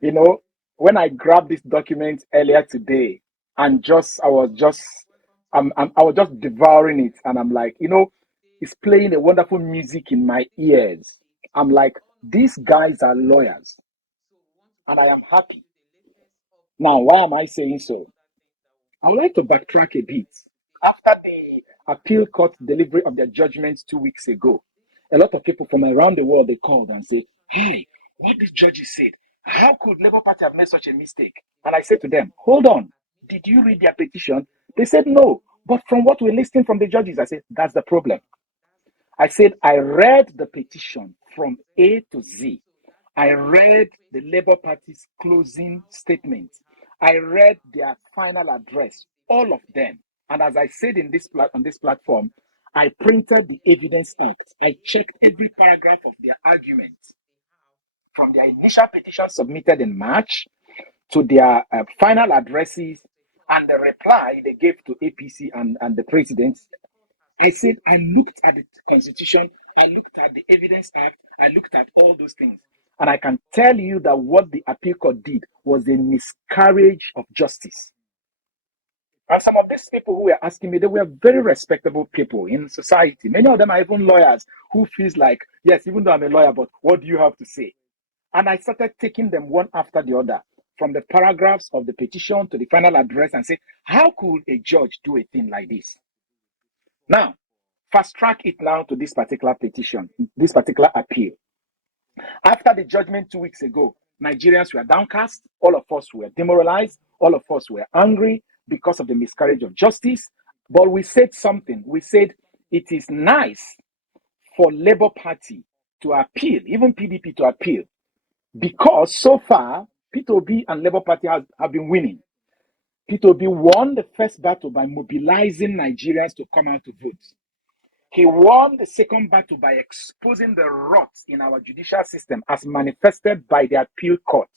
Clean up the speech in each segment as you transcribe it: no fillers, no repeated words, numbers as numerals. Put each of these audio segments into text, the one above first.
You know, when I grabbed this document earlier today, and I was just devouring it, and I'm like, it's playing a wonderful music in my ears. I'm like, these guys are lawyers, and I am happy. Now, why am I saying so? I would like to backtrack a bit. After the appeal court delivery of their judgments 2 weeks ago, a lot of people from around the world they called and say, "Hey, what these judges said, how could Labour Party have made such a mistake?" And I said to them, "Hold on, did you read their petition?" They said no. But from what we're listening from the judges, I said, that's the problem. I said, I read the petition from A to Z. I read the Labour Party's closing statement. I read their final address, all of them. And as I said on this platform, I printed the Evidence Act. I checked every paragraph of their arguments from their initial petition submitted in March to their final addresses and the reply they gave to APC and the president. I said, I looked at the Constitution, I looked at the Evidence Act, I looked at all those things. And I can tell you that what the appeal court did was a miscarriage of justice. And some of these people who were asking me, they were very respectable people in society. Many of them are even lawyers who feels like, yes, even though I'm a lawyer, but what do you have to say? And I started taking them one after the other, from the paragraphs of the petition to the final address, and say, how could a judge do a thing like this? Now, fast track it now to this particular petition, this particular appeal. After the judgment 2 weeks ago, Nigerians were downcast. All of us were demoralized. All of us were angry because of the miscarriage of justice. But we said something. We said it is nice for Labour Party to appeal, even PDP to appeal, because so far, Peter Obi and Labour Party have been winning. Peter Obi won the first battle by mobilizing Nigerians to come out to vote. He won the second battle by exposing the rots in our judicial system as manifested by the appeal court.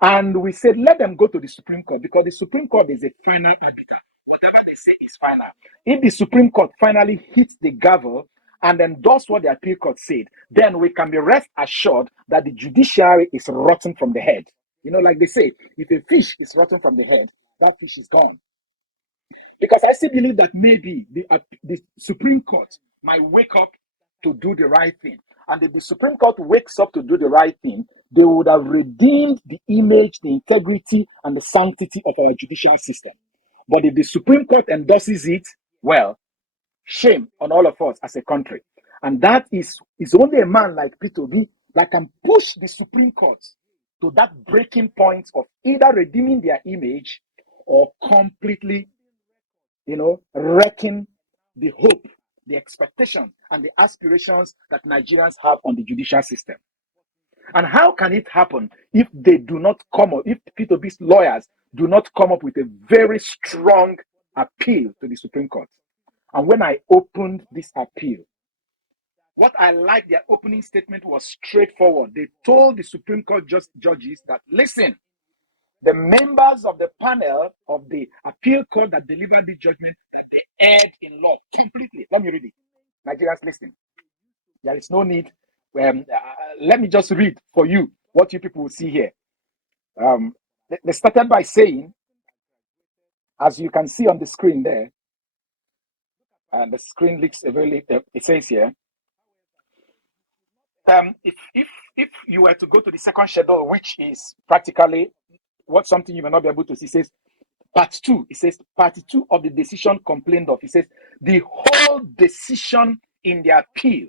And we said, let them go to the Supreme Court because the Supreme Court is a final arbiter. Whatever they say is final. If the Supreme Court finally hits the gavel and endorse what the appeal court said, then we can be rest assured that the judiciary is rotten from the head. Like they say, if a fish is rotten from the head, that fish is gone. Because I still believe that maybe the Supreme Court might wake up to do the right thing. And if the Supreme Court wakes up to do the right thing, they would have redeemed the image, the integrity, and the sanctity of our judicial system. But if the Supreme Court endorses it, well, shame on all of us as a country. And that is only a man like Peter Obi that can push the Supreme Court to that breaking point of either redeeming their image or completely wrecking the hope, the expectation, and the aspirations that Nigerians have on the judicial system. And how can it happen if they do not come up, if Peter Obi's lawyers do not come up with a very strong appeal to the Supreme Court? And when I opened this appeal, what I liked, their opening statement was straightforward. They told the Supreme Court judges that, listen, the members of the panel of the appeal court that delivered the judgment, that they erred in law completely. Let me read it. Nigerians, listen. There is no need. Let me just read for you what you people will see here. They started by saying, as you can see on the screen there, and the screen looks very, it says here, if you were to go to the second schedule, which is practically something you may not be able to see, says Part 2, it says Part 2 of the decision complained of. It says the whole decision in the appeal,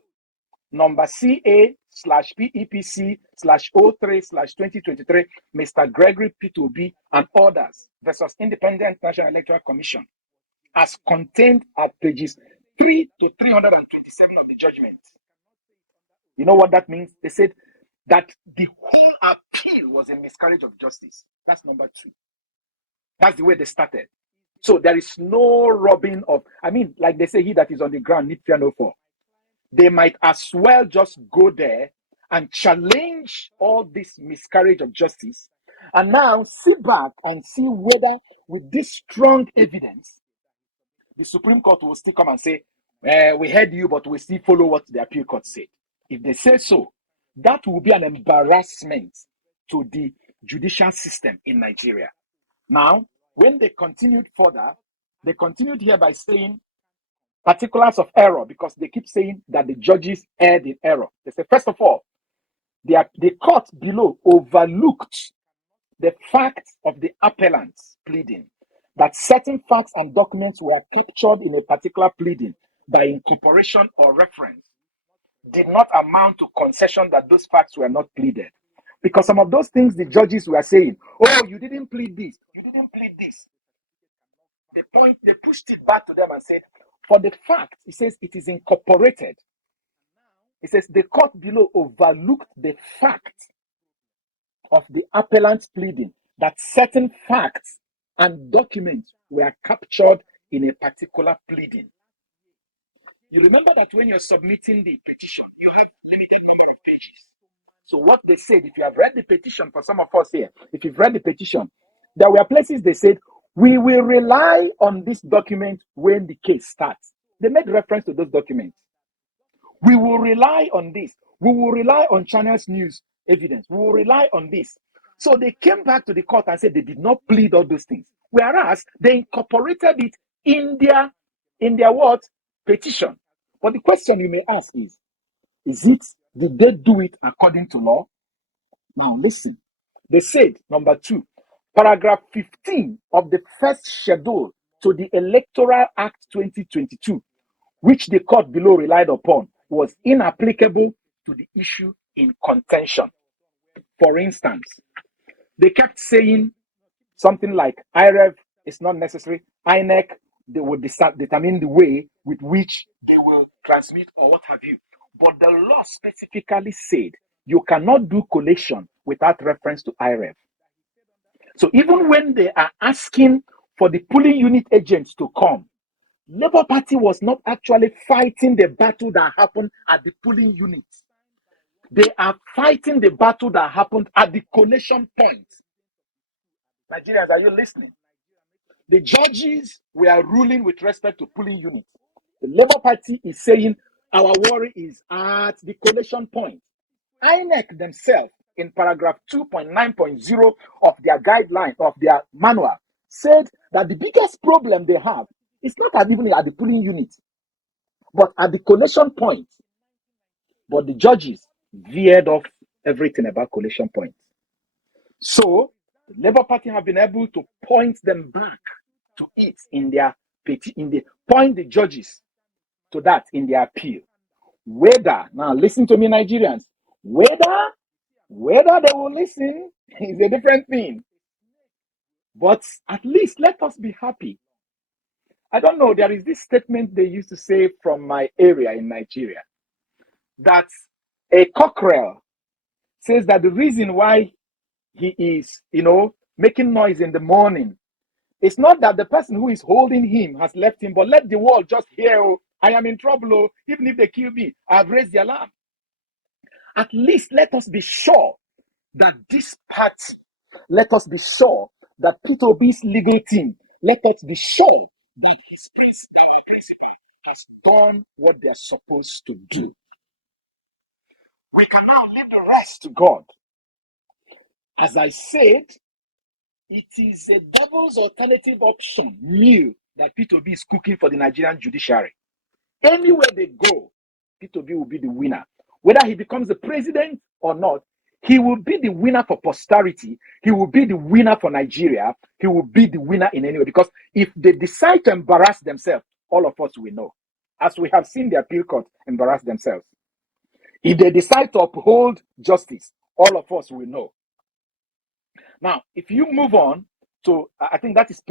number CA/PEPC/03/2023, Mr. Gregory Peter Obi and others versus Independent National Electoral Commission, as contained at pages 3 to 327 of the judgment. You know what that means? They said that the whole appeal was a miscarriage of justice. That's number 2. That's the way they started. So there is no robbing of, like they say, he that is on the ground need fear no fall. They might as well just go there and challenge all this miscarriage of justice and now sit back and see whether with this strong evidence, the Supreme Court will still come and say, we heard you, but we still follow what the appeal court said. If they say so, that will be an embarrassment to the judicial system in Nigeria. Now, when they continued further, they continued here by saying particulars of error, because they keep saying that the judges erred in error. They say, first of all, the court below overlooked the fact of the appellant's pleading, that certain facts and documents were captured in a particular pleading by incorporation or reference, did not amount to concession that those facts were not pleaded. Because some of those things the judges were saying, oh, you didn't plead this, you didn't plead this. They pushed it back to them and said, for the fact, it says it is incorporated. It says the court below overlooked the fact of the appellant's pleading that certain facts and documents were captured in a particular pleading. You remember that when you're submitting the petition, you have limited number of pages. So what they said, if you have read the petition, for some of us here, if you've read the petition, there were places they said, we will rely on this document when the case starts. They made reference to those documents. We will rely on this. We will rely on Channel's news evidence. We will rely on this. So they came back to the court and said they did not plead all those things. Whereas they incorporated it in their what? Petition. But the question you may ask is did they do it according to law? Now listen. They said, number 2, paragraph 15 of the first schedule to the Electoral Act 2022, which the court below relied upon, was inapplicable to the issue in contention. For instance, they kept saying something like IREV is not necessary, INEC, they will determine the way with which they will transmit or what have you. But the law specifically said you cannot do collation without reference to IREV. So even when they are asking for the polling unit agents to come, Labour Party was not actually fighting the battle that happened at the polling unit. They are fighting the battle that happened at the collation point. Nigerians, are you listening? The judges were ruling with respect to polling units. The Labour Party is saying our worry is at the collation point. INEC themselves, in paragraph 2.9.0 of their guideline, of their manual, said that the biggest problem they have is not even at the polling unit, but at the collation point. But the judges veered off everything about collation point. So the Labour Party have been able to point them back to it in the point the judges to that in their appeal. Whether, now listen to me, Nigerians, whether they will listen is a different thing. But at least let us be happy. I don't know, there is this statement they used to say from my area in Nigeria, that a cockerel says that the reason why he is, making noise in the morning, it's not that the person who is holding him has left him, but let the world just hear, oh, I am in trouble, oh, even if they kill me, I've raised the alarm. At least let us be sure that this part, let us be sure that Peter Obi's legal team, let us be sure that his case, that our principal has done what they're supposed to do. We can now leave the rest to God. As I said, it is a devil's alternative option meal that Peter Obi is cooking for the Nigerian judiciary. Anywhere they go, Peter Obi will be the winner. Whether he becomes the president or not, he will be the winner for posterity. He will be the winner for Nigeria. He will be the winner in any way. Because if they decide to embarrass themselves, all of us will know. As we have seen the appeal court embarrass themselves. If they decide to uphold justice, all of us will know. Now, if you move on to, I think that is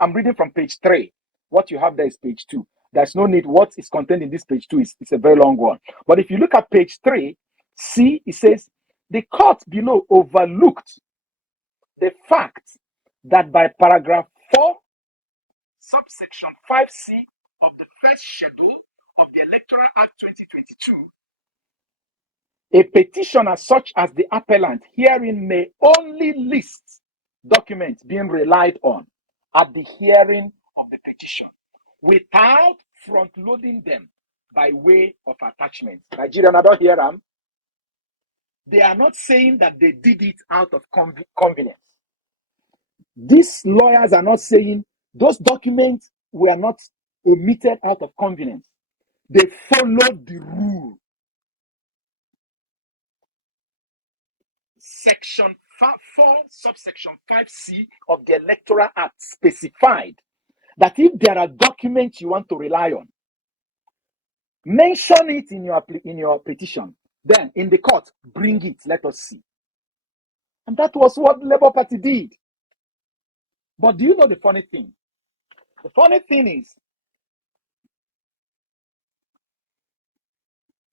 I'm reading from page 3. What you have there is page 2. There's no need. What is contained in this page 2 it's a very long one. But if you look at page 3, see, it says, the court below overlooked the fact that by paragraph 4, subsection 5C of the first schedule of the Electoral Act 2022, a petitioner such as the appellant herein may only list documents being relied on at the hearing of the petition without front-loading them by way of attachment. Nigerian, I don't hear them. They are not saying that they did it out of convenience. These lawyers are not saying those documents were not omitted out of convenience. They followed the rule. Section 4, subsection 5C of the Electoral Act specified that if there are documents you want to rely on, mention it in your petition. Then in the court, bring it. Let us see. And that was what the Labour Party did. But do you know the funny thing? The funny thing is,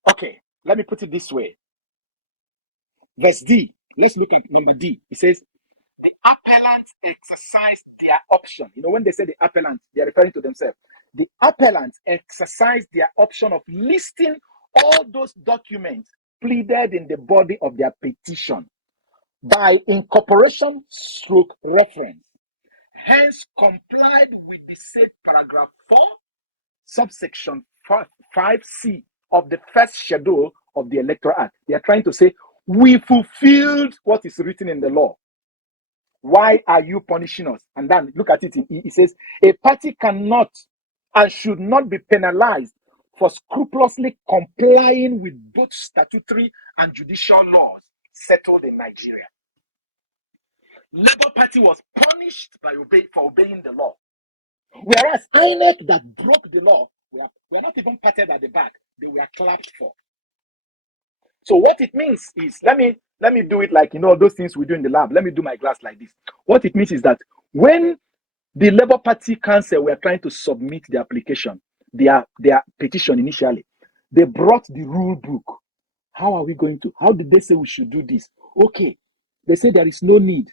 okay, let me put it this way. Verse D. Let's look at number D. It says, the appellants exercise their option. You know, when they say the appellants, they are referring to themselves. The appellants exercise their option of listing all those documents pleaded in the body of their petition by incorporation stroke reference, hence complied with the said paragraph 4, subsection 5C of the first schedule of the Electoral Act. They are trying to say, we fulfilled what is written in the law. Why are you punishing us? And then look at it. It says, a party cannot and should not be penalized for scrupulously complying with both statutory and judicial laws settled in Nigeria. Labour Party was punished for obeying the law. Whereas INEC that broke the law were not even patted at the back. They were clapped for. So what it means is, let me do it like, those things we do in the lab. Let me do my class like this. What it means is that when the Labour Party Council were trying to submit the application, their petition initially, they brought the rule book. How did they say we should do this? Okay, they say there is no need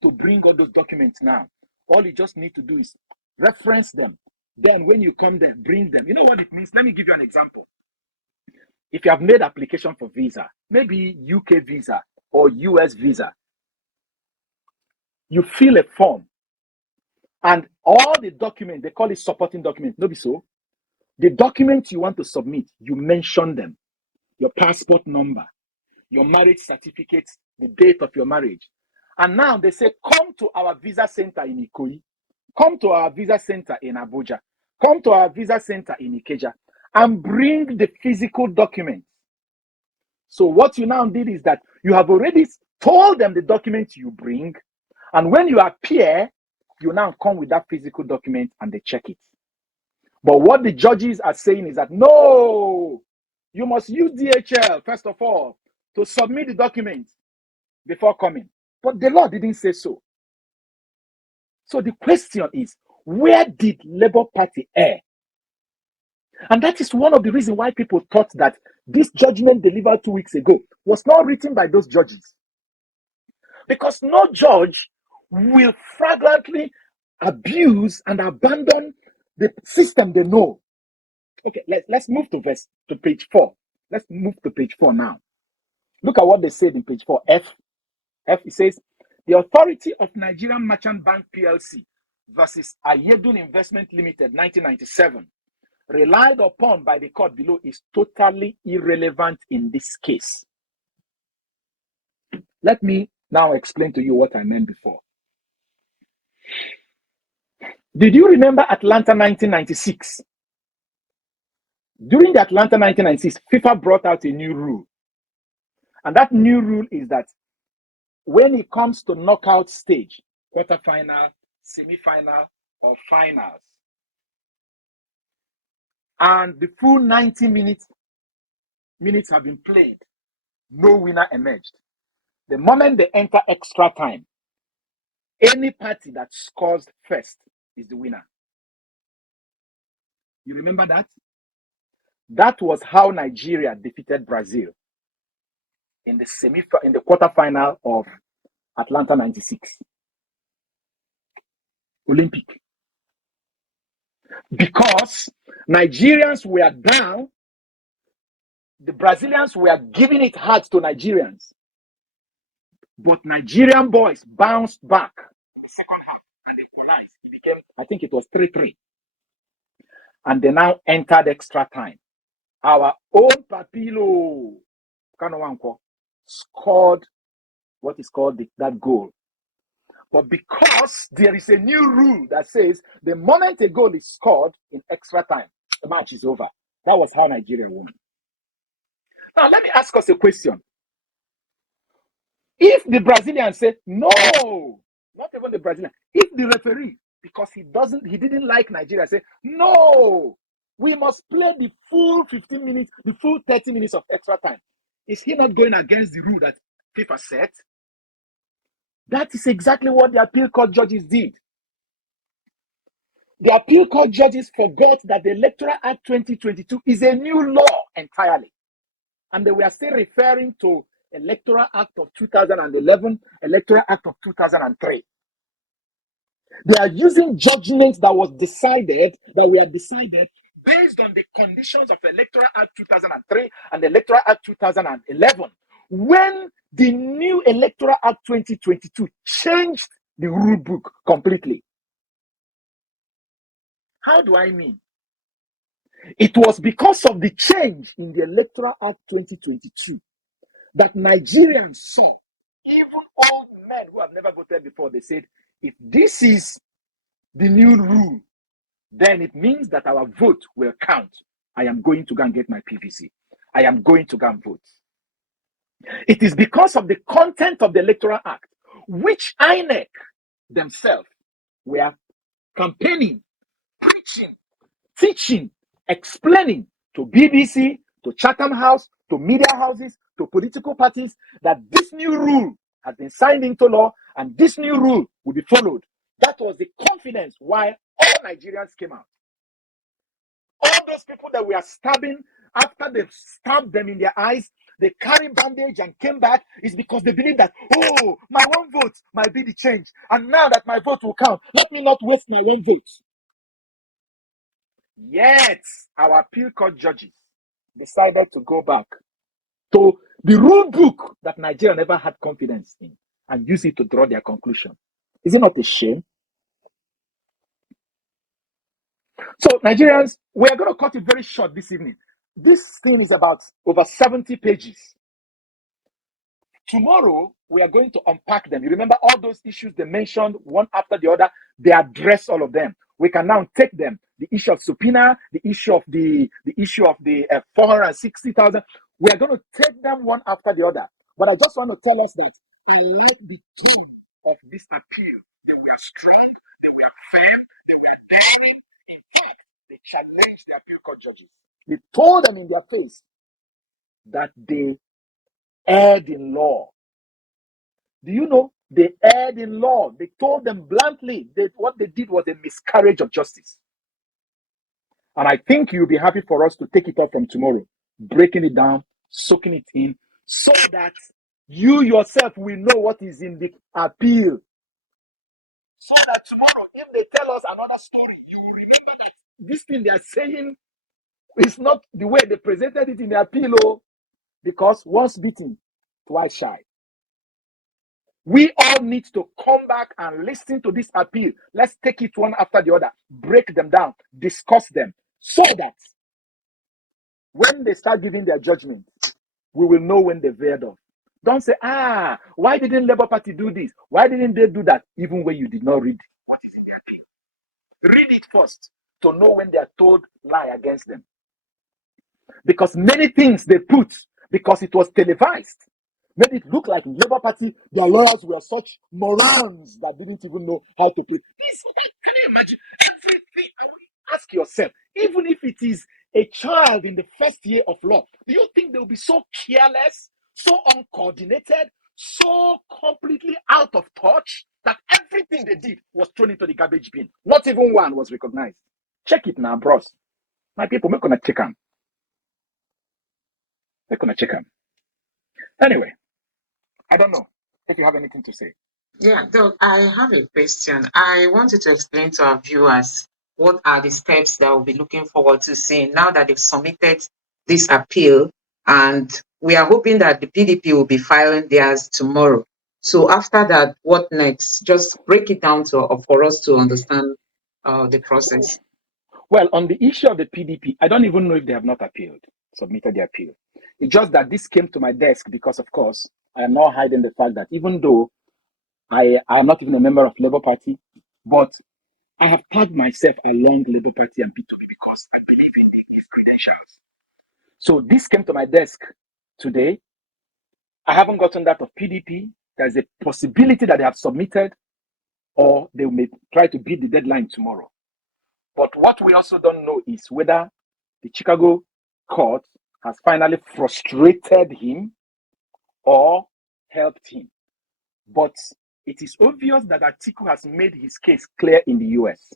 to bring all those documents now. All you just need to do is reference them. Then when you come there, bring them. You know what it means? Let me give you an example. If you have made application for visa, maybe UK visa or US visa, you fill a form and all the documents, they call it supporting documents, no be so. The documents you want to submit, you mention them. Your passport number, your marriage certificate, the date of your marriage. And now they say, come to our visa center in Ikoyi, come to our visa center in Abuja, come to our visa center in Ikeja, and bring the physical documents. So what you now did is that you have already told them the documents you bring, and when you appear, you now come with that physical document and they check it. But what the judges are saying is that, no, you must use DHL, first of all, to submit the documents before coming. But the law didn't say so. So the question is, where did Labour Party err? And that is one of the reasons why people thought that this judgment delivered 2 weeks ago was not written by those judges. Because no judge will flagrantly abuse and abandon the system they know. Okay, let's move to page 4. Let's move to page 4 now. Look at what they said in page 4. F, it says, the authority of Nigerian Merchant Bank PLC versus Ayedun Investment Limited, 1997, relied upon by the court below is totally irrelevant in this case. Let me now explain to you what I meant before. Did you remember Atlanta 1996? During the Atlanta 1996, FIFA brought out a new rule. And that new rule is that when it comes to knockout stage, quarterfinal, semi-final, or finals, and the full 90 minutes have been played, no winner emerged. The moment they enter extra time, any party that scores first is the winner. You remember that? That was how Nigeria defeated Brazil in the quarterfinal of Atlanta 96 Olympic. Because Nigerians were down, the Brazilians were giving it hard to Nigerians. But Nigerian boys bounced back and equalized. It became, I think it was 3-3. And they now entered extra time. Our own Papilo Kanowanko scored what is called that goal. But because there is a new rule that says the moment a goal is scored in extra time, the match is over. That was how Nigeria won. Now, let me ask us a question. If the Brazilians say, no, not even the Brazilian, if the referee, because he didn't like Nigeria, say, no, we must play the full 15 minutes, the full 30 minutes of extra time, is he not going against the rule that FIFA set? That is exactly what the appeal court judges did. The appeal court judges forgot that the Electoral Act 2022 is a new law entirely. And they were still referring to Electoral Act of 2011, Electoral Act of 2003. They are using judgments that were decided based on the conditions of Electoral Act 2003 and Electoral Act 2011, when the new Electoral Act 2022 changed the rule book completely. How do I mean? It was because of the change in the Electoral Act 2022 that Nigerians saw, even old men who have never voted before, they said, if this is the new rule, then it means that our vote will count. I am going to go and get my PVC. I am going to go and vote. It is because of the content of the Electoral Act, which INEC themselves were campaigning, preaching, teaching, explaining to BBC, to Chatham House, to media houses, to political parties, that this new rule has been signed into law and this new rule will be followed. That was the confidence why all Nigerians came out. All those people that were stabbing, after they stabbed them in their eyes, they carried bandage and came back, is because they believe that, oh, my one vote might be the change. And now that my vote will count, let me not waste my one vote. Yet, our appeal court judges decided to go back to the rule book that Nigeria never had confidence in and use it to draw their conclusion. Is it not a shame? So, Nigerians, we are going to cut it very short this evening. This thing is about over 70 pages. Tomorrow, we are going to unpack them. You remember all those issues they mentioned one after the other? They address all of them. We can now take them. The issue of subpoena, the issue of the 460,000. We are going to take them one after the other. But I just want to tell us that I like the tone of this appeal. They were strong, they were firm, they were daring. In fact, they challenged the appeal court judges. They told them in their face that they erred in law. Do you know? They erred in law. They told them bluntly that what they did was a miscarriage of justice. And I think you'll be happy for us to take it up from tomorrow, breaking it down, soaking it in, so that you yourself will know what is in the appeal. So that tomorrow, if they tell us another story, you will remember that this thing they are saying is not the way they presented it in the appeal, because once beaten, twice shy. We all need to come back and listen to this appeal. Let's take it one after the other, break them down, discuss them, so that when they start giving their judgment, we will know when they veered off. Don't say, why didn't Labour Party do this? Why didn't they do that? Even when you did not read what is in the appeal. Read it first to know when they are told lie against them. Because many things they put, because it was televised, made it look like Labour Party, their lawyers were such morons that didn't even know how to play. This, can you imagine everything? Ask yourself, even if it is a child in the first year of law, do you think they'll be so careless, so uncoordinated, so completely out of touch that everything they did was thrown into the garbage bin? Not even one was recognized. Check it now, bros. My people, make gonna check them. Make gonna check them. Anyway, I don't know if you have anything to say. Yeah, Doc, I have a question. I wanted to explain to our viewers what are the steps that we'll be looking forward to seeing now that they've submitted this appeal, and we are hoping that the PDP will be filing theirs tomorrow. So after that, what next? Just break it down for us to understand the process. Well, on the issue of the PDP, I don't even know if they have not submitted the appeal. It's just that this came to my desk because, of course, I am not hiding the fact that even though I am not even a member of Labour Party, but I have tagged myself along Labour Party and P2B because I believe in his credentials. So this came to my desk today. I haven't gotten that of PDP. There's a possibility that they have submitted, or they may try to beat the deadline tomorrow. But what we also don't know is whether the Chicago court has finally frustrated him or helped him. But it is obvious that Atiku has made his case clear in the US.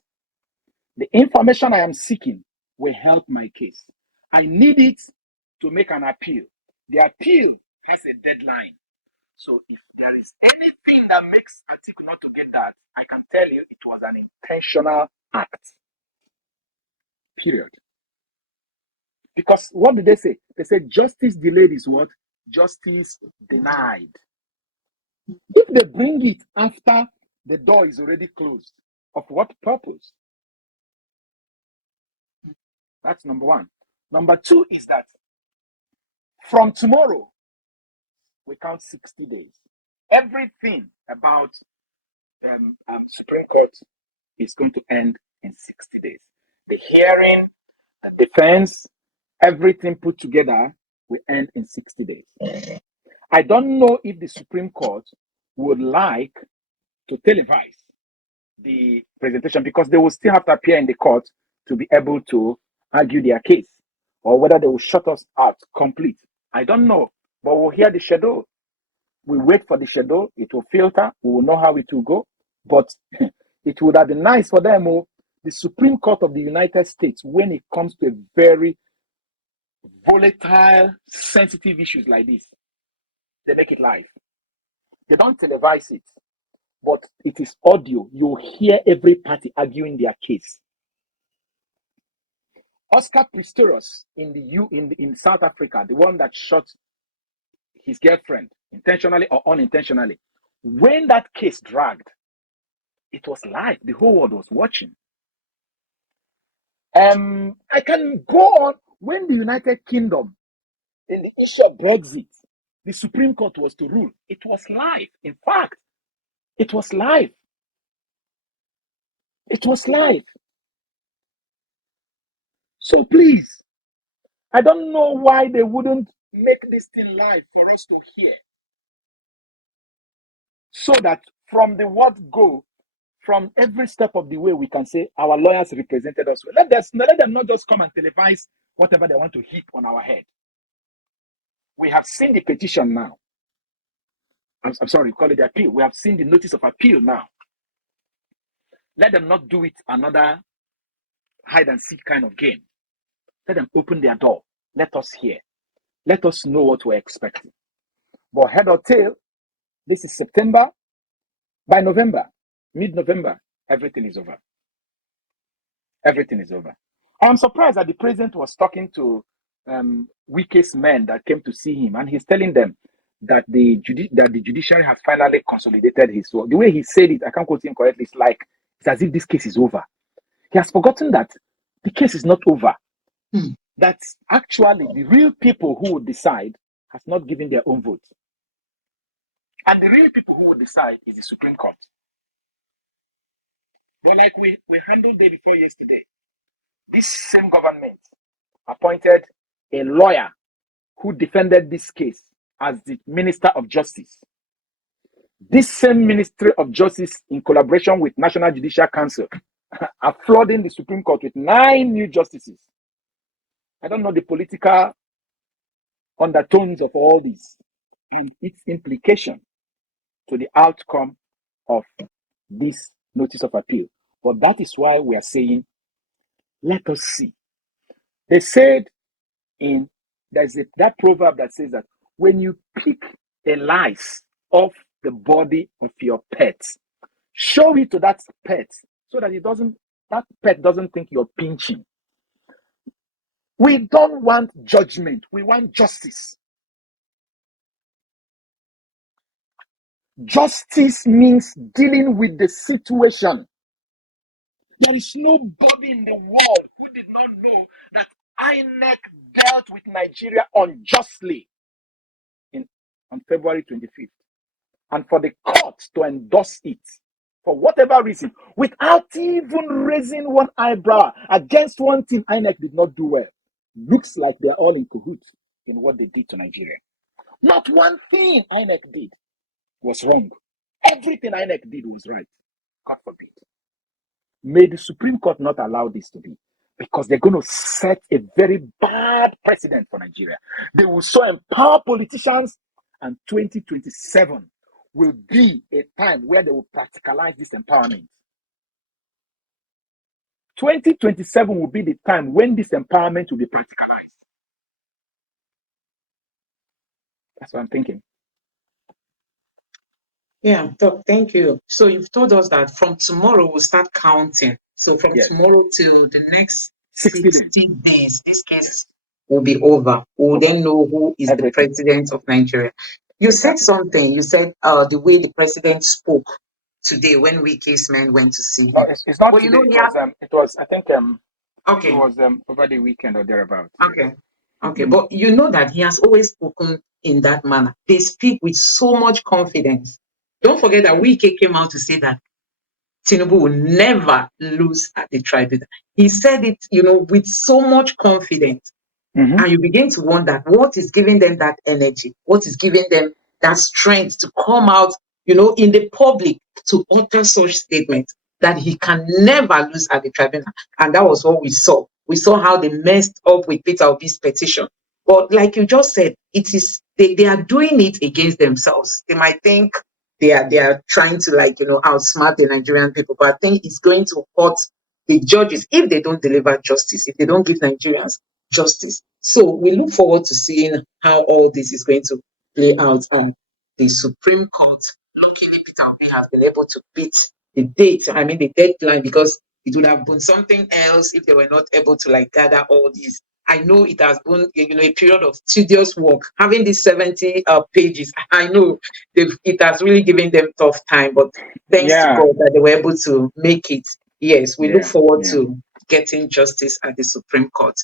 The information I am seeking will help my case. I need it to make an appeal. The appeal has a deadline. So if there is anything that makes Atiku not to get that, I can tell you it was an intentional act. Period. Because what did they say? They said justice delayed is what? Justice denied. If they bring it after the door is already closed, of what purpose? That's number one. Number two is that from tomorrow, we count 60 days. Everything about Supreme Court is going to end in 60 days. The hearing, the defense, everything put together will end in 60 days. I don't know if the Supreme Court would like to televise the presentation because they will still have to appear in the court to be able to argue their case, or whether they will shut us out complete. I don't know, but we'll hear the schedule. We wait for the schedule. It will filter. We will know how it will go. But it would have been nice for them, the Supreme Court of the United States, when it comes to a very volatile, sensitive issues like this, they make it live. They don't televise it, but it is audio. You hear every party arguing their case. Oscar Pistorius in South Africa, the one that shot his girlfriend intentionally or unintentionally, when that case dragged, it was live. The whole world was watching. I can go on. When the United Kingdom, in the issue of Brexit, the Supreme Court was to rule, it was live. In fact, it was live. It was live. So please, I don't know why they wouldn't make this thing live for us to hear. So that from the word go, from every step of the way, we can say our lawyers represented us. Let them not just come and televise whatever they want to heap on our head. We have seen the petition now. I'm sorry, call it the appeal. We have seen the notice of appeal now. Let them not do it another hide and seek kind of game. Let them open their door. Let us hear. Let us know what we're expecting. But head or tail, this is September. By November, mid-November, everything is over. Everything is over. I'm surprised that the president was talking to weakest men that came to see him, and he's telling them that the judiciary has finally consolidated his work. The way he said it, I can't quote him correctly, it's as if this case is over. He has forgotten that the case is not over. That actually the real people who would decide has not given their own vote. And the real people who would decide is the Supreme Court. But like we handled day before yesterday, this same government appointed a lawyer who defended this case as the Minister of Justice. This same Ministry of Justice, in collaboration with National Judicial Council, are flooding the Supreme Court with 9 new justices. I don't know the political undertones of all this and its implication to the outcome of this notice of appeal. But that is why we are saying, let us see. They said there's that proverb that says that when you pick a lice off the body of your pet, show it to that pet so that that pet doesn't think you're pinching. We don't want judgment. We want justice. Justice means dealing with the situation. There is nobody in the world who did not know that INEC dealt with Nigeria unjustly on February 25th. And for the court to endorse it, for whatever reason, without even raising one eyebrow against one thing INEC did not do well, looks like they're all in cahoots in what they did to Nigeria. Not one thing INEC did was wrong. Everything INEC did was right. God forbid. May the Supreme Court not allow this to be, because they're going to set a very bad precedent for Nigeria. They will so empower politicians, and 2027 will be a time where they will practicalize this empowerment. 2027 will be the time when this empowerment will be practicalized. That's what I'm thinking. Yeah, thank you. So you've told us that from tomorrow we'll start counting. So from tomorrow to the next 60 days, this case will be over. We'll then know who is the president of Nigeria. You said something. You said the way the president spoke today when we casemen went to see him. No, it's not today. It was I think okay. It was over the weekend or thereabouts. Okay. Yes. Okay. But you know that he has always spoken in that manner. They speak with so much confidence. Don't forget that Wike came out to say that Tinubu will never lose at the tribunal. He said it, with so much confidence. Mm-hmm. And you begin to wonder what is giving them that energy, what is giving them that strength to come out, in the public to utter such statements that he can never lose at the tribunal. And that was what we saw. We saw how they messed up with Peter Obi's petition. But like you just said, it is they are doing it against themselves. They might think they are trying to outsmart the Nigerian people, but I think it's going to hurt the judges if they don't deliver justice, if they don't give Nigerians justice. So we look forward to seeing how all this is going to play out. The Supreme Court, luckily Peter Obi has been able to beat the the deadline, because it would have been something else if they were not able to gather all these. I know it has been a period of tedious work. Having these 70 pages, I know it has really given them tough time, but thanks to God that they were able to make it. Yes, we look forward to getting justice at the Supreme Court.